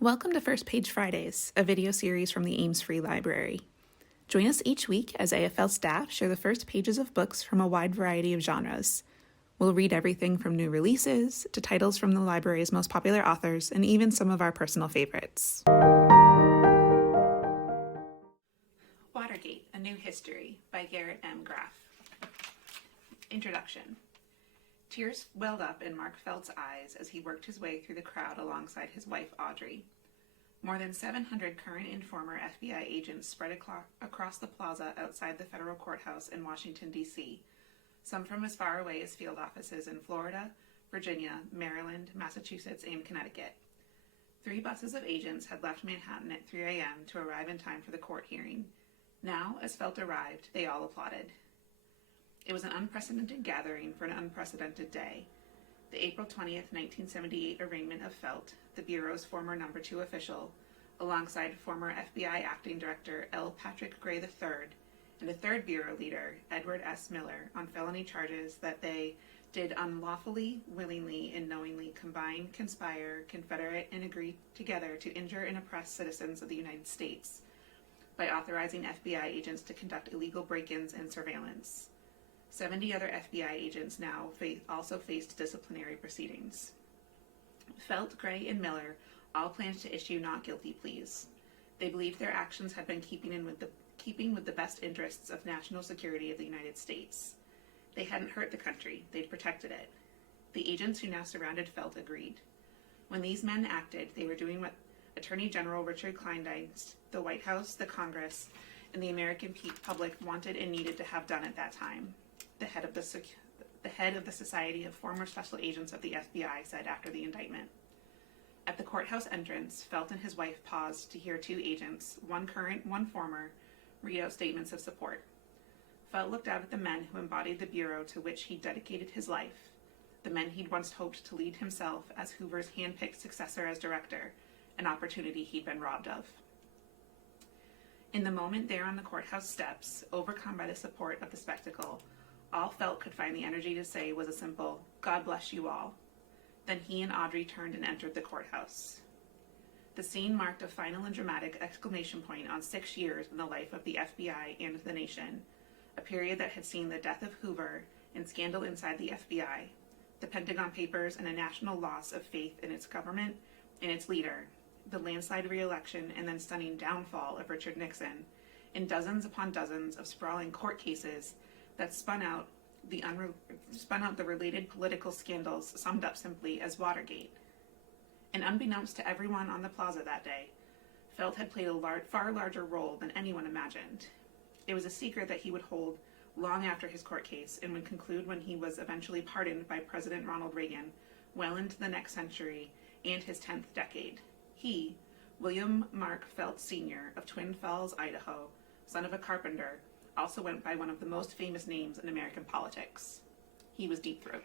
Welcome to First Page Fridays, a video series from the Ames Free Library. Join us each week as AFL staff share the first pages of books from a wide variety of genres. We'll read everything from new releases to titles from the library's most popular authors and even some of our personal favorites. Watergate, A New History by Garrett M. Graff. Introduction. Tears welled up in Mark Felt's eyes as he worked his way through the crowd alongside his wife, Audrey. More than 700 current and former FBI agents spread across the plaza outside the federal courthouse in Washington, D.C., some from as far away as field offices in Florida, Virginia, Maryland, Massachusetts, and Connecticut. 3 buses of agents had left Manhattan at 3 a.m. to arrive in time for the court hearing. Now, as Felt arrived, they all applauded. It was an unprecedented gathering for an unprecedented day. The April 20th, 1978 arraignment of Felt, the Bureau's former No. 2 official, alongside former FBI Acting Director L. Patrick Gray III and a third Bureau leader, Edward S. Miller, on felony charges that they did unlawfully, willingly, and knowingly combine, conspire, confederate, and agree together to injure and oppress citizens of the United States by authorizing FBI agents to conduct illegal break-ins and surveillance. 70 other FBI agents now also faced disciplinary proceedings. Felt, Gray, and Miller all planned to issue not guilty pleas. They believed their actions had been keeping with the best interests of national security of the United States. They hadn't hurt the country, they'd protected it. The agents who now surrounded Felt agreed. When these men acted, they were doing what Attorney General Richard Kleindienst, the White House, the Congress, and the American public wanted and needed to have done at that time. The head of the Society of Former Special Agents of the FBI said after the indictment. At the courthouse entrance, Felt and his wife paused to hear 2 agents, one current, one former, read out statements of support. Felt looked out at the men who embodied the Bureau to which he dedicated his life, the men he'd once hoped to lead himself as Hoover's hand-picked successor as director, an opportunity he'd been robbed of. In the moment there on the courthouse steps, overcome by the support of the spectacle, all Felt could find the energy to say was a simple, "God bless you all." Then he and Audrey turned and entered the courthouse. The scene marked a final and dramatic exclamation point on 6 years in the life of the FBI and the nation, a period that had seen the death of Hoover and scandal inside the FBI, the Pentagon Papers, and a national loss of faith in its government and its leader, the landslide re-election and then stunning downfall of Richard Nixon, and dozens upon dozens of sprawling court cases that spun out the related political scandals summed up simply as Watergate. And unbeknownst to everyone on the plaza that day, Felt had played a far larger role than anyone imagined. It was a secret that he would hold long after his court case and would conclude when he was eventually pardoned by President Ronald Reagan well into the next century and his 10th decade. He, William Mark Felt Sr. of Twin Falls, Idaho, son of a carpenter, also went by one of the most famous names in American politics. He was Deep Throat.